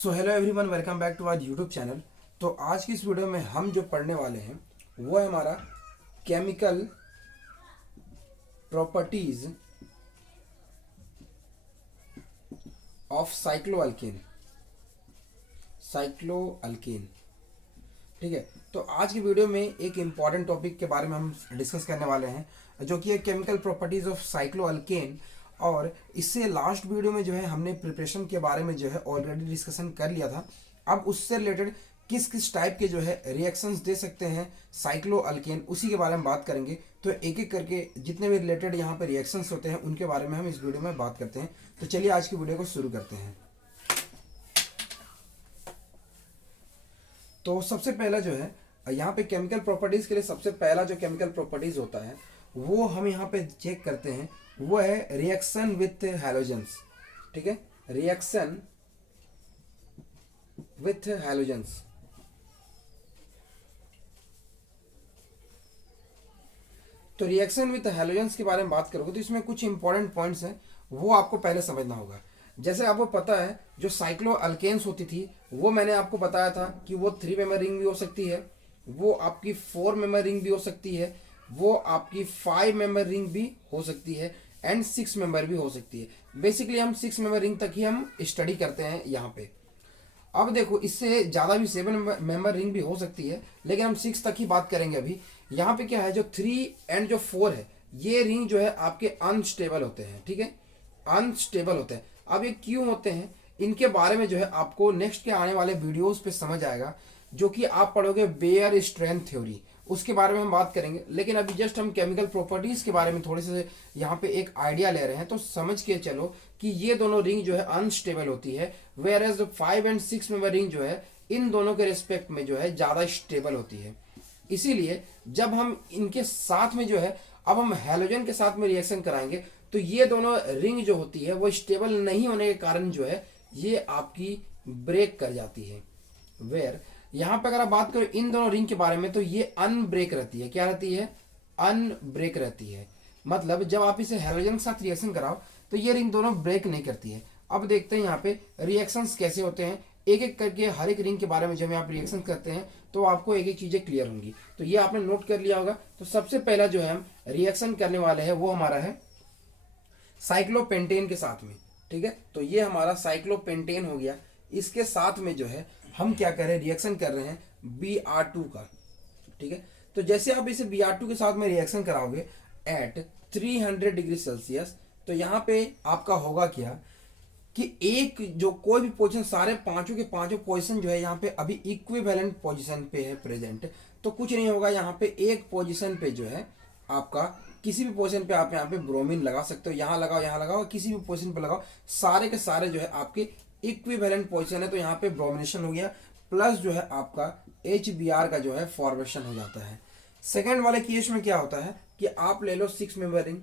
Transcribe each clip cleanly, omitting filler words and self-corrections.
So hello everyone, welcome back to our YouTube channel. तो आज की इस वीडियो में हम जो पढ़ने वाले हैं वो है हमारा केमिकल प्रॉपर्टीज ऑफ साइक्लोअल्केन। ठीक है, तो आज की वीडियो में एक इम्पॉर्टेंट टॉपिक के बारे में हम डिस्कस करने वाले हैं जो कि है केमिकल प्रॉपर्टीज ऑफ साइक्लोअल्केन। और इससे लास्ट वीडियो में जो है हमने प्रिपरेशन के बारे में जो है ऑलरेडी डिस्कशन कर लिया था। अब उससे रिलेटेड किस किस टाइप के जो है रिएक्शंस दे सकते हैं साइक्लोअल्केन, उसी के बारे में बात करेंगे। तो एक एक करके जितने भी रिलेटेड यहाँ पे रिएक्शंस होते हैं उनके बारे में हम इस वीडियो में बात करते हैं। तो चलिए आज की वीडियो को शुरू करते हैं। तो सबसे पहला जो है यहाँ पे केमिकल प्रॉपर्टीज के लिए सबसे पहला जो केमिकल प्रॉपर्टीज होता है वो हम यहाँ पे चेक करते हैं, वो है रिएक्शन विथ हैलोजेंस। ठीक है, रिएक्शन विथ हैलोजेंस। तो रिएक्शन विथ हैलोजेंस के बारे में बात करोगे तो इसमें कुछ इंपॉर्टेंट पॉइंट्स हैं, वो आपको पहले समझना होगा। जैसे आपको पता है जो साइक्लोअल्केन्स होती थी वो मैंने आपको बताया था कि वो 3 मेंबर रिंग भी हो सकती है, वो आपकी 4 मेंबर रिंग भी हो सकती है, वो आपकी 5 मेंबर रिंग भी हो सकती है एंड 6 मेंबर भी हो सकती है। बेसिकली हम 6 मेंबर रिंग तक ही हम स्टडी करते हैं यहाँ पे। अब देखो इससे ज़्यादा भी 7 मेंबर रिंग भी हो सकती है, लेकिन हम 6 तक ही बात करेंगे अभी। यहाँ पे क्या है, जो 3 एंड जो 4 है ये रिंग जो है आपके अनस्टेबल होते हैं। ठीक है, अनस्टेबल होते हैं। अब ये क्यों होते हैं इनके बारे में जो है आपको नेक्स्ट के आने वाले वीडियोस पे समझ आएगा, जो कि आप पढ़ोगे बेयर स्ट्रेंथ थ्योरी, उसके बारे में हम बात करेंगे। लेकिन अभी जस्ट हम केमिकल प्रॉपर्टीज के बारे में थोड़े से यहाँ पे एक आइडिया ले रहे हैं। तो समझ के चलो कि ये दोनों रिंग जो है अनस्टेबल होती है, whereas 5 and 6 member ring जो है इन दोनों के रिस्पेक्ट में जो है ज्यादा स्टेबल होती है। इसीलिए जब हम इनके साथ में जो है अब हम हैलोजन के साथ में रिएक्शन कराएंगे तो ये दोनों रिंग जो होती है वो स्टेबल नहीं होने के कारण जो है ये आपकी ब्रेक कर जाती है। वेयर यहाँ पे अगर आप बात करो इन दोनों रिंग के बारे में तो ये अनब्रेक रहती है। क्या रहती है? अनब्रेक रहती है। मतलब जब आप इसे हैलोजन के साथ रिएक्शन कराओ तो ये रिंग दोनों ब्रेक नहीं करती है। अब देखते हैं यहाँ पे रिएक्शंस कैसे होते हैं, एक एक करके हर एक रिंग के बारे में जब आप रिएक्शन करते हैं तो आपको एक एक चीजें क्लियर होंगी। तो ये आपने नोट कर लिया होगा। तो सबसे पहला जो है हम रिएक्शन करने वाले हैं वो हमारा है साइक्लोपेंटेन के साथ में। ठीक है, तो ये हमारा साइक्लोपेंटेन हो गया। इसके साथ में जो है हम क्या कर रहे हैं, रिएक्शन कर रहे हैं Br2 का। ठीक है, तो जैसे आप इसे Br2 के साथ में रिएक्शन कराओगे एट 300 डिग्री सेल्सियस, तो यहाँ पे आपका होगा क्या कि एक जो कोई भी पोजीशन, सारे पांचों के पांचों पोजीशन जो है यहाँ पे अभी इक्विवेलेंट पोजीशन पे है प्रेजेंट। तो कुछ नहीं होगा, यहाँ पे एक पोजीशन पे जो है आपका किसी भी पोजीशन पे आप यहाँ पे ब्रोमीन लगा सकते हो, यहाँ लगाओ यहाँ लगाओ, किसी भी पोजीशन पे लगाओ, सारे के सारे जो है आपके इक्विवेलेंट पोजीशन है। तो यहाँ पे ब्रोमिनेशन हो गया, प्लस जो है आपका HBr का जो है फॉर्मेशन हो जाता है। सेकेंड वाले केस में क्या होता है कि आप ले लो 6 मेंबर रिंग।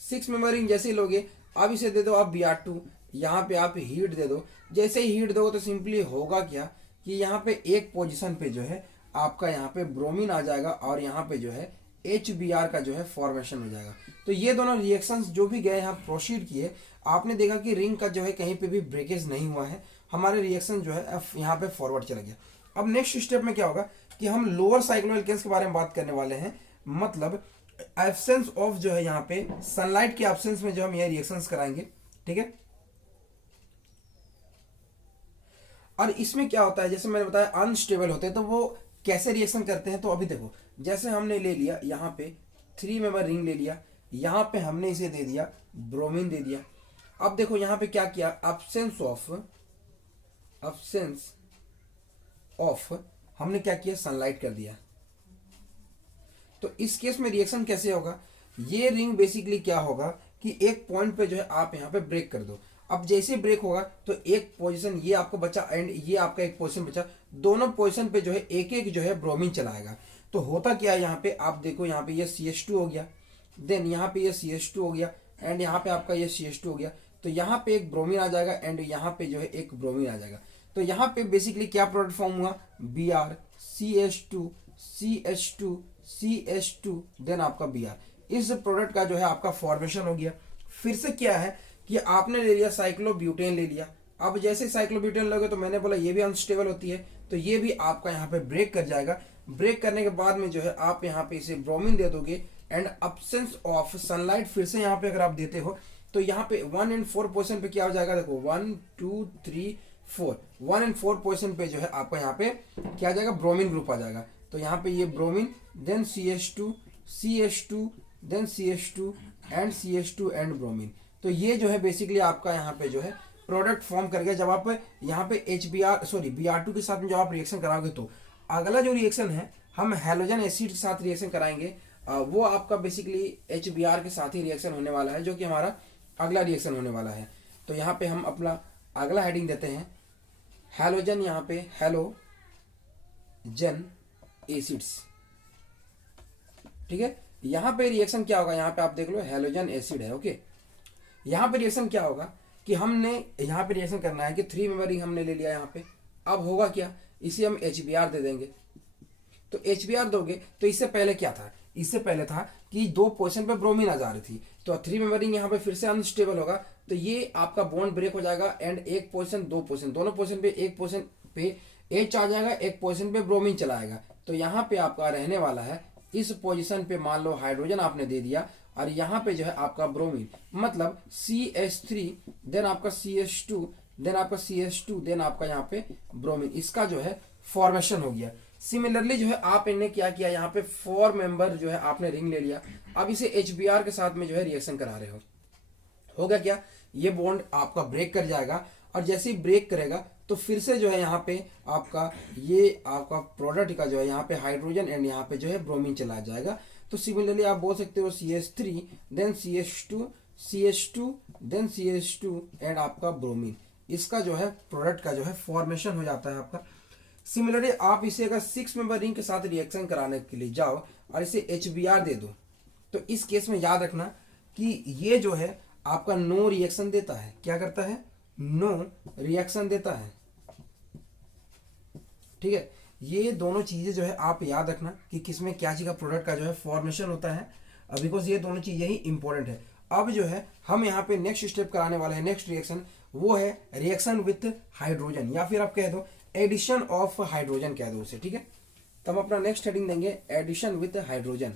6 मेंबर रिंग जैसे ही लोगे अब इसे दे दो आप Br2, यहाँ पे आप हीट दे दो। जैसे ही हीट दोगे तो सिंपली होगा क्या कि यहाँ पे एक पोजीशन पे जो है आपका यहाँ पे ब्रोमीन आ जाएगा और यहाँ पे जो है HBr का जो है फॉर्मेशन हो जाएगा। तो ये दोनों रिएक्शंस जो भी गए यहाँ प्रोसीड किए, आपने देखा कि रिंग का जो है कहीं पे भी ब्रेकेज नहीं हुआ है, हमारे रिएक्शन जो है यहाँ पे फॉरवर्ड चला गया। अब नेक्स्ट स्टेप में क्या होगा कि हम लोअर साइक्लोअल्केन्स के बारे में बात करने वाले हैं। मतलब एब्सेंस ऑफ जो है यहाँ पे सनलाइट के एब्सेंस में जो हम ये रिएक्शंस कराएंगे। ठीक है, और इसमें क्या होता है जैसे मैंने बताया अनस्टेबल होते हैं, तो वो कैसे रिएक्शन करते हैं। तो अभी देखो जैसे हमने ले लिया यहाँ पे 3 मेंबर रिंग ले लिया, यहाँ पे हमने इसे दे दिया ब्रोमीन दे दिया। अब देखो यहाँ पे क्या किया, एब्सेंस ऑफ हमने क्या किया, सनलाइट कर दिया। तो इस केस में रिएक्शन कैसे होगा, ये रिंग बेसिकली क्या होगा कि एक पॉइंट पे जो है आप यहाँ पे ब्रेक कर दो। अब जैसे ब्रेक होगा तो एक पोजीशन ये आपको बचा एंड ये आपका एक पोजीशन बचा, दोनों पोजीशन पे जो है एक एक जो है ब्रोमीन चलाएगा। तो होता क्या है यहाँ पे आप देखो, यहाँ पे ये CH2 हो गया, देन यहाँ पे ये CH2 हो गया एंड यहाँ पे आपका ये CH2 हो गया। तो यहाँ पे एक ब्रोमीन आ जाएगा एंड यहाँ पे जो है एक ब्रोमीन आ जाएगा। तो यहाँ पे बेसिकली क्या प्रोडक्ट फॉर्म हुआ, Br CH2 CH2 CH2 then आपका Br। इस प्रोडक्ट का जो है आपका फॉर्मेशन हो गया। फिर से क्या है कि आपने ले लिया साइक्लोब्यूटेन ले लिया, अब जैसे साइक्लोब्यूटेन लोगे तो मैंने बोला ये भी अनस्टेबल होती है, तो ये भी आपका यहाँ पे ब्रेक कर जाएगा। ब्रेक करने के बाद में जो है आप यहाँ पे इसे ब्रोमीन दे दोगे, एंड अब्सेंस ऑफ सनलाइट फिर से यहाँ पे अगर आप देते हो तो यहाँ पे 1 and 4 पोजीशन पे क्या हो जाएगा, देखो 1 2 3 4, 1 and 4 पोजीशन पे जो है आपका यहाँ पे क्या आ जाएगा, ब्रोमीन ग्रुप आ जाएगा। तो यहाँ पे ये bromine, then CH2 CH2 then CH2 and CH2 and bromine. तो ये जो है बेसिकली आपका यहाँ पे जो है प्रोडक्ट फॉर्म कर गया। जब आप यहाँ पे Br2 के साथ में जब आप रिएक्शन कराओगे तो अगला जो रिएक्शन है हम हैलोजन एसिड के साथ रिएक्शन कराएंगे, वो आपका बेसिकली HBr के साथ ही रिएक्शन होने वाला है, जो कि हमारा अगला रिएक्शन होने वाला है। तो यहाँ पे हम अपना अगला हेडिंग देते हैं हैलोजन, यहाँ पे हैलोजन एसिड्स, ठीक है। यहाँ पे रिएक्शन क्या होगा, यहाँ पे आप देख लो हैलोजन एसिड है, ओके। यहाँ पे रिएक्शन क्या होगा कि हमने यहाँ पे रिएक्शन करना है कि 3 मेंबर रिंग हमने ले लिया यहाँ पे। अब होगा क्या, इसे हम HBr दे देंगे। तो HBr दोगे तो इससे पहले क्या था, इससे पहले था कि 2 पोजीशन पे ब्रोमीन आ जा रही थी, तो 3 मेंबर रिंग यहाँ पे फिर से अनस्टेबल होगा, तो ये आपका बॉन्ड ब्रेक हो जाएगा, एंड एक पोजीशन 2 पोजीशन दोनों पोजीशन पे, एक पोजीशन पे H आ जाएगा, एक पोजीशन पे ब्रोमीन चला आएगा। तो यहाँ पे आपका रहने वाला है इस पोजीशन पे मान लो हाइड्रोजन आपने दे दिया, और यहाँ पे जो है आपका ब्रोमीन, मतलब CH3 देन आपका CH2 देन आपका CH2 देन आपका यहाँ पे ब्रोमीन, इसका जो है फॉर्मेशन हो गया। सिमिलरली जो है आप इन्हें क्या किया, यहाँ पे 4 मेंबर जो है आपने रिंग ले लिया, अब इसे HBr के साथ में जो है रिएक्शन करा रहे हो गया क्या, ये बॉन्ड आपका ब्रेक कर जाएगा, और जैसे ही ब्रेक करेगा तो फिर से जो है यहाँ पे आपका ये आपका प्रोडक्ट का जो है यहाँ पे हाइड्रोजन एंड यहाँ पे जो है ब्रोमीन चला जाएगा। तो सिमिलरली आप बोल सकते हो CH3 then CH2 then CH2 and आपका ब्रोमीन, इसका जो है प्रोडक्ट का जो है फॉर्मेशन हो जाता है आपका। सिमिलरली आप इसे अगर 6 मेंबर रिंग के साथ रिएक्शन कराने के लिए जाओ और इसे HBr दे दो, तो इस केस में याद रखना कि ये जो है आपका नो रिएक्शन देता है। क्या करता है, नो रिएक्शन देता है, ठीक है। ये दोनों चीजें जो है आप याद रखना कि किसमें क्या चीज का प्रोडक्ट का जो है फॉर्मेशन होता है, बिकॉज ये दोनों चीजें ही इंपॉर्टेंट है। अब जो है हम यहाँ पे नेक्स्ट स्टेप कराने वाले हैं, नेक्स्ट रिएक्शन वो है रिएक्शन विथ हाइड्रोजन, या फिर आप कह दो एडिशन ऑफ हाइड्रोजन कह दो उसे, ठीक है। तो हम अपना नेक्स्ट हेडिंग देंगे एडिशन विथ हाइड्रोजन।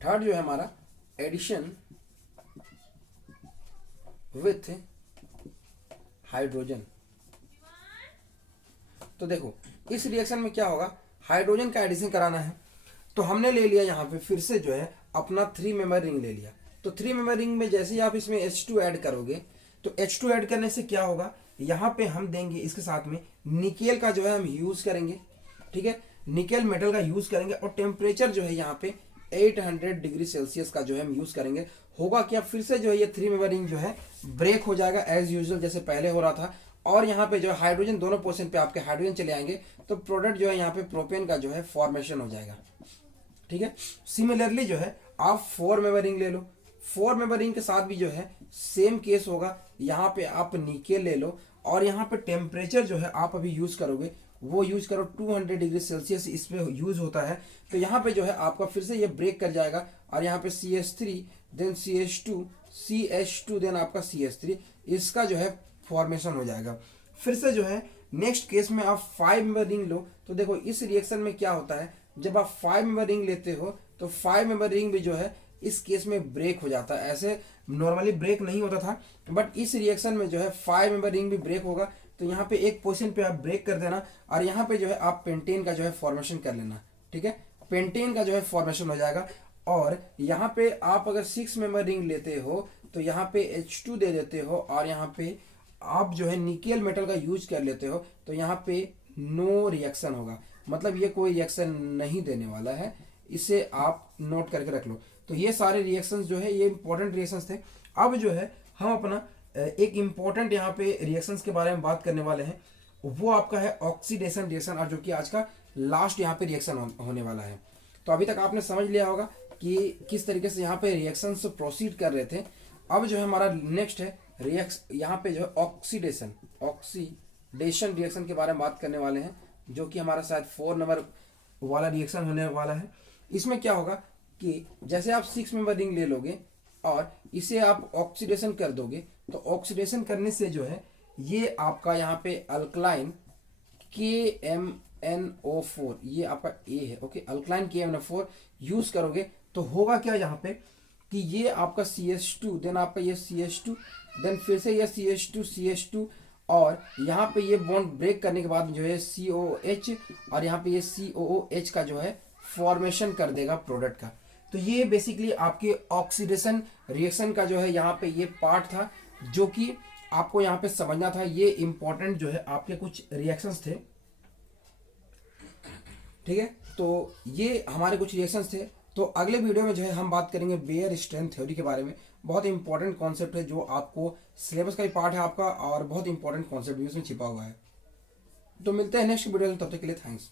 थर्ड जो है हमारा एडिशन विथ हाइड्रोजन। तो देखो इस रिएक्शन में क्या होगा, हाइड्रोजन का एडिशन कराना है, तो हमने ले लिया यहाँ पे फिर से जो है अपना 3 मेंबर रिंग ले लिया। तो 3 मेंबर रिंग में जैसे ही आप इसमें H2 ऐड करोगे, तो H2 ऐड करने से क्या होगा, यहाँ पे हम देंगे इसके साथ में निकेल का जो है हम यूज करेंगे, ठीक है। निकेल मेटल का यूज करेंगे, और टेम्परेचर जो है यहाँ पे 800 डिग्री सेल्सियस का जो है हम यूज करेंगे। होगा क्या, फिर से जो है ये 3 मेंबर रिंग जो है ब्रेक हो जाएगा एज यूजुअल जैसे पहले हो रहा था, और यहाँ पे जो है हाइड्रोजन दोनों पोजीशन पे आपके हाइड्रोजन चले आएंगे, तो प्रोडक्ट जो है यहाँ पे प्रोपेन का जो है फॉर्मेशन हो जाएगा, ठीक है। सिमिलरली जो है आप 4 मेंबर रिंग ले लो, 4 मेंबर रिंग के साथ भी जो है सेम केस होगा, यहाँ पे आप निकेल ले लो, और यहाँ पे टेम्परेचर जो है आप अभी यूज करोगे वो यूज करो 200 डिग्री सेल्सियस इस पे यूज होता है। तो यहाँ पे जो है आपका फिर से ये ब्रेक कर जाएगा, और यहाँ पे CH3 देन CH2 देन आपका CH3, इसका जो है फॉर्मेशन हो जाएगा। फिर से जो है नेक्स्ट केस में आप 5 मेंबर रिंग लो, तो देखो इस रिएक्शन में क्या होता है, जब आप 5 मेंबर रिंग लेते हो तो 5 मेंबर रिंग भी जो है इस केस में ब्रेक हो जाता है। ऐसे नॉर्मली ब्रेक नहीं होता था, बट इस रिएक्शन में जो है 5 मेंबर रिंग भी ब्रेक होगा। तो यहाँ पे एक पोजीशन पे आप ब्रेक कर देना, और यहाँ पे जो है आप पेंटेन का जो है फॉर्मेशन कर लेना, ठीक है। पेंटेन का जो है फॉर्मेशन हो जाएगा, और यहाँ पे आप अगर 6 मेंबर रिंग लेते हो तो यहाँ पे H2 दे देते हो, और यहाँ पे आप जो है निकेल मेटल का यूज कर लेते हो, तो यहाँ पे नो रिएक्शन होगा, मतलब ये कोई रिएक्शन नहीं देने वाला है, इसे आप नोट करके रख लो। तो ये सारे रिएक्शंस जो है ये इंपॉर्टेंट रिएक्शंस थे। अब जो है हम अपना एक इंपॉर्टेंट यहाँ पे रिएक्शंस के बारे में बात करने वाले हैं, वो आपका है ऑक्सीडेशन रिएक्शन, और जो कि आज का लास्ट यहाँ पे रिएक्शन होने वाला है। तो अभी तक आपने समझ लिया होगा कि किस तरीके से यहाँ पे रिएक्शंस प्रोसीड कर रहे थे। अब जो है हमारा नेक्स्ट है यहाँ पे जो है ऑक्सीडेशन रिएक्शन के बारे में बात करने वाले हैं, जो कि हमारा शायद 4 नंबर वाला रिएक्शन होने वाला है। इसमें क्या होगा कि जैसे आप 6 मेंबर रिंग ले लोगे और इसे आप ऑक्सीडेशन कर दोगे, तो ऑक्सीडेशन करने से जो है ये आपका यहाँ पे अल्कलाइन KMnO4, ये आपका ए है, ओके, अल्कलाइन KMnO4 यूज करोगे तो होगा क्या यहाँ पे कि ये आपका CH2, देन आपका ये CH2, देन फिर से ये CH2 और यहाँ पे ये बॉन्ड ब्रेक करने के बाद जो है COH और यहाँ पे ये COOH का जो है फॉर्मेशन कर देगा प्रोडक्ट का। तो ये बेसिकली आपके ऑक्सीडेशन रिएक्शन का जो है यहाँ पे ये पार्ट था जो कि आपको यहाँ पे समझना था। ये इंपॉर्टेंट जो है आपके कुछ रिएक्शंस थे, ठीक है। तो ये हमारे कुछ रिएक्शंस थे। तो अगले वीडियो में जो है हम बात करेंगे वेयर स्ट्रेंथ थ्योरी के बारे में। बहुत इंपॉर्टेंट कॉन्सेप्ट है जो आपको सिलेबस का ही पार्ट है आपका और बहुत इंपॉर्टेंट कॉन्सेप्ट भी उसमें छिपा हुआ है। तो मिलते हैं नेक्स्ट वीडियो में, तब तक के लिए थैंक्स।